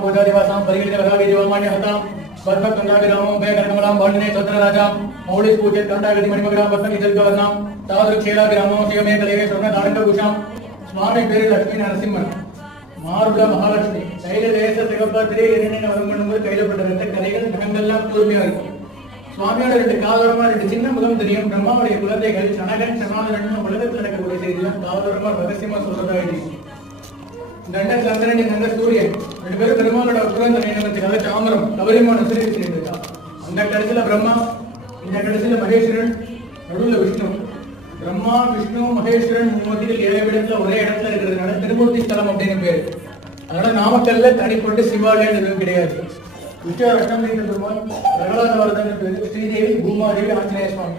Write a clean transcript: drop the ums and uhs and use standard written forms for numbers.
भोजादिवासां परिगणित वरागे देवमान्य हतां वर्धक कंडाविरामों भयकर्मलां वर्णने चंद्रराजां मौलिक पूजित कंडाविधि मणिमग्रां वर्धक निजल्गवर्णां तादृक् खेलाविरामों शिवमे कलेवे स्वर्ण दारंगभूषां स्वामी पेरु लक्ष्मी नरसिंहन மார்புல மகாலட்சுமி கையில லேச சிவபாத்திரி இரண்டின வரம் பண்ணும்போது கையில பட்ட ரத்த கரைகள் நகங்கள்லாம் தூய்மையா இருக்கும். சுவாமியோட ரெண்டு காதோரமா ரெண்டு சின்ன முகம் தெரியும். பிரம்மாவுடைய குழந்தைகள் சனகன் சனாதனன் உலகத்தில் நடக்கக்கூடிய செய்தியெல்லாம் காதோரமா ரகசியமா சொல்றதா இருக்கு. கண்ட சந்திரன் கண்ட சூரியன் ரெண்டு பேரும் பெருமாளோட குழந்தை நினைவத்துக்காக தாமரம் கபரிமான சிறுவிச்சு இருக்கா. அந்த கடைசியில பிரம்மா, இந்த கடைசியில மகேஸ்வரன், நடுவில் விஷ்ணு. பிரம்மா விஷ்ணு மகேஸ்வரன் மூர்த்திகள் 7 இடத்துல ஒரே இடத்துல இருக்கிறதுனால திருமூர்த்தி ஸ்தலம் அப்படின்னு பேரு. அதனால நாமக்கல்ல தனிப்பட்டு சிவாலயம் எதுவும் கிடையாது. விஷ்ணுரத்னம் பெருமாள், பிரகலாத வரதன் பேரு, ஸ்ரீதேவி, பூமாதேவி, ஆஞ்சநேய சுவாமி.